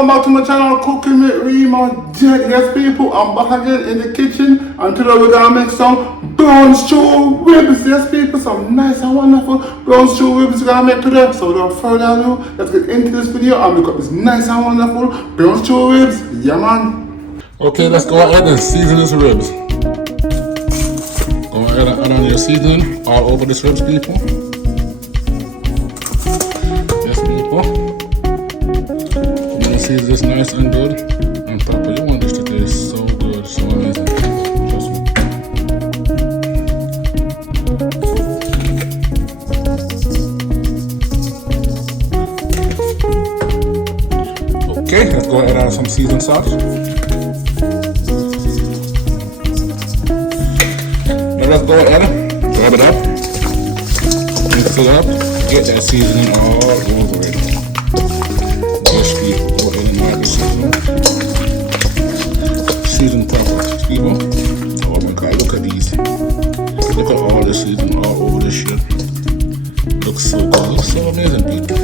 welcome back to my channel, Cooking with Rima. Yes people, I'm back again in the kitchen and today we're gonna make some brown stew ribs. Yes people, some nice and wonderful brown stew ribs we're gonna make today. So without further ado, let's get into this video and look up this nice and wonderful brown stew ribs. Yeah man. Okay, let's go ahead and season this ribs. Go ahead and add on your seasoning all over this ribs, people. Yes people. Season this nice and good and proper. You want this to taste so good, so amazing. Trust me. Okay, let's go ahead and add some seasoned salt. Now let's go ahead, rub it up, mix it up, get that seasoning all over it. Season proper, people. Oh my god, look at these. Look at all this season all over this shit. Looks so good, looks so amazing, people.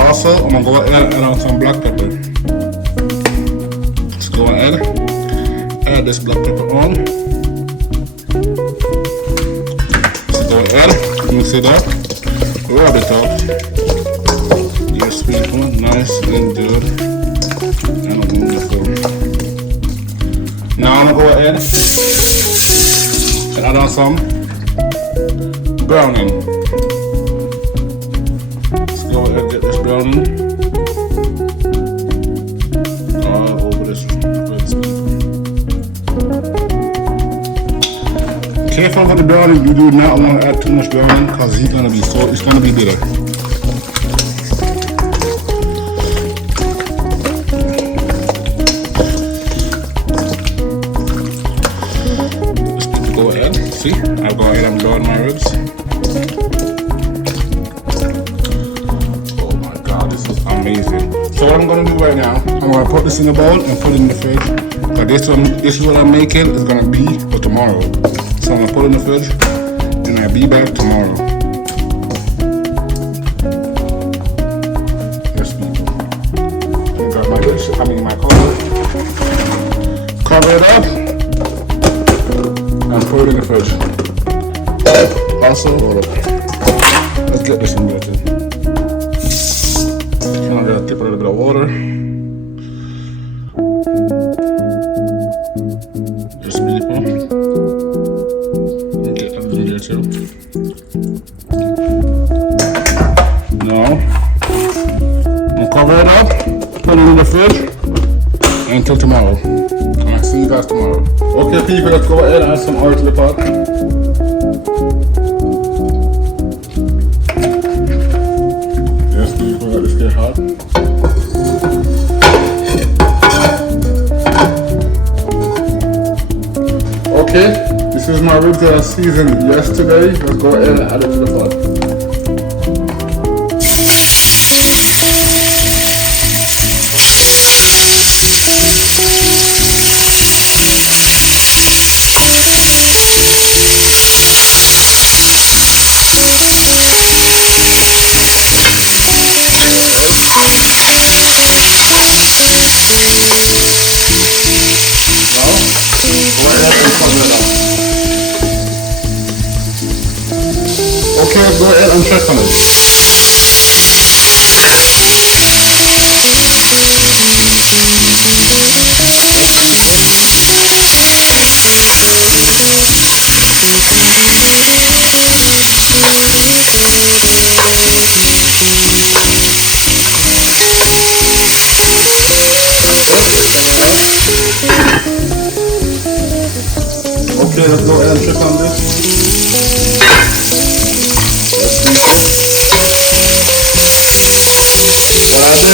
Also, I'm gonna go ahead and add on some black pepper. Let's go ahead, add this black pepper on. Let's go ahead, mix it up. Rub it up. Yes, people, nice and good and wonderful. Now I'm gonna go ahead and add on some browning. Let's go ahead and get this browning all over this ribs, people. Careful with the browning. You do not want to add too much browning because it's gonna be bitter. Let's go ahead. See, I'll go ahead and brown my ribs. Oh my god, this is amazing. So what I'm gonna do right now, I'm gonna put this in the bowl and put it in the fridge. But this is what I'm making is gonna be for tomorrow. So I'm gonna put it in the fridge and I'll be back tomorrow. Yes, people. I got my dish, my cover. Cover it up and put it in the fridge. Also, hold up. Let's get this in there too. I'm gonna dip a little bit of water. Yes, people. Now, I'll cover it up, put it in the fridge until tomorrow. Alright, see you guys tomorrow. Okay people, let's go ahead and add some oil to the pot. Yes people, let this get hot. Okay. This is my ribs that I seasoned yesterday. Let's go ahead and add it to the pot. Okay, let's go ahead and check on it. Okay, let's go ahead and check on this.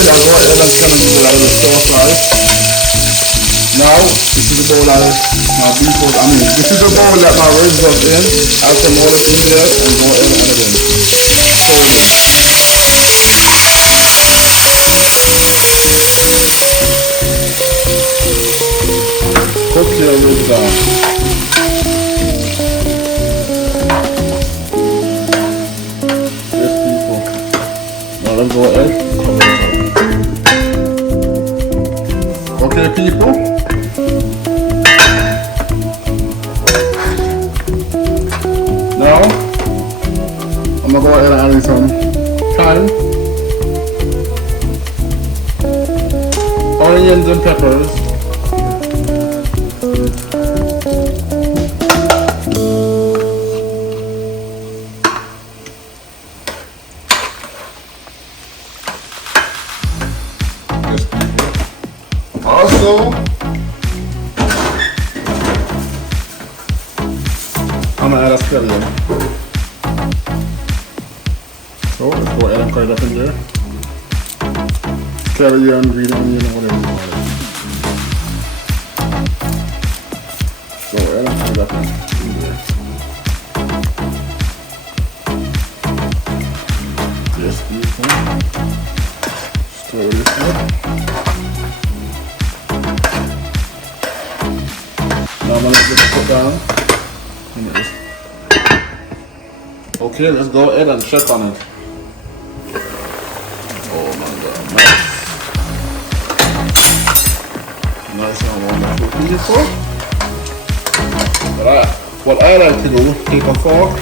I'll go ahead and kind of give it a little stir fry. Now, this is the bowl that my beef was, this is the bowl that my ribs was in. Add some more ingredients and go ahead and add it in. Cook your ribs down. Yes, people. let's go ahead. Okay, people. Now, I'm gonna go ahead and add in some thyme, onions and peppers, also I'm gonna add a scallion. So let's go ahead and cut it up in there. Scallion, green onion, or whatever you want it. So go ahead and cut it up in there. Yes, beautiful. Stir this up. Now I'm gonna let this cook down. Okay, let's go ahead and check on it. Oh my god, nice and wonderful, beautiful. But what I like to do, take a fork,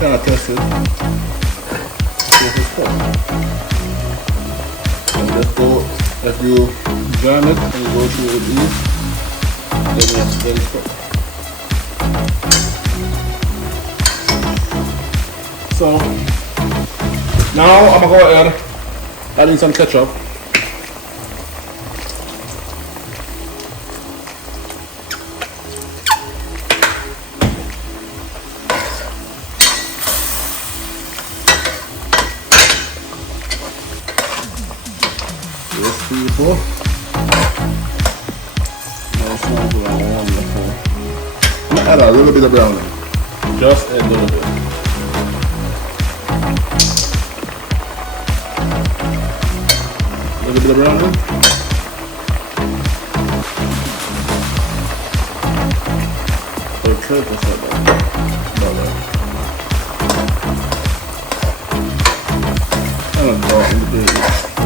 kind of test it, see if it's cooked. And let's go, if you jam it and you go through with these, then it's cooked. So now I'm gonna go ahead add in some ketchup. Yes, people. Nice and wonderful. I'm gonna add a little bit of browning, just a little bit. A little bit of browning. Okay, just like that. About that. And I'm dropping the big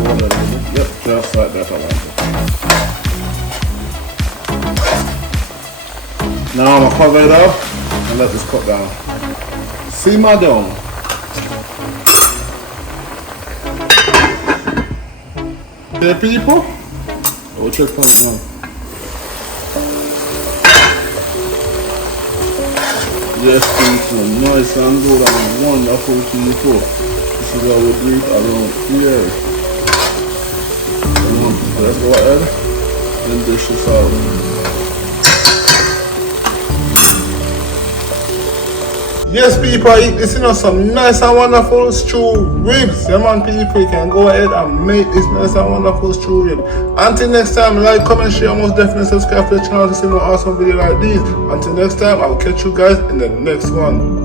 water a little bit. Yep, just like that I want it. Now I'm gonna cover it up and let this cook down. Simmer down. Okay, people, we'll check for it now. Yes, people, nice and good and wonderful people. This is how we do it around here. Come on, people, let's go ahead and dish this out. Yes, people, I eat this, some nice and wonderful stew ribs. Yeah, man, people, you can go ahead and make this nice and wonderful stew rib. Until next time, like, comment, share, most definitely subscribe to the channel to see more awesome videos like these. Until next time, I'll catch you guys in the next one.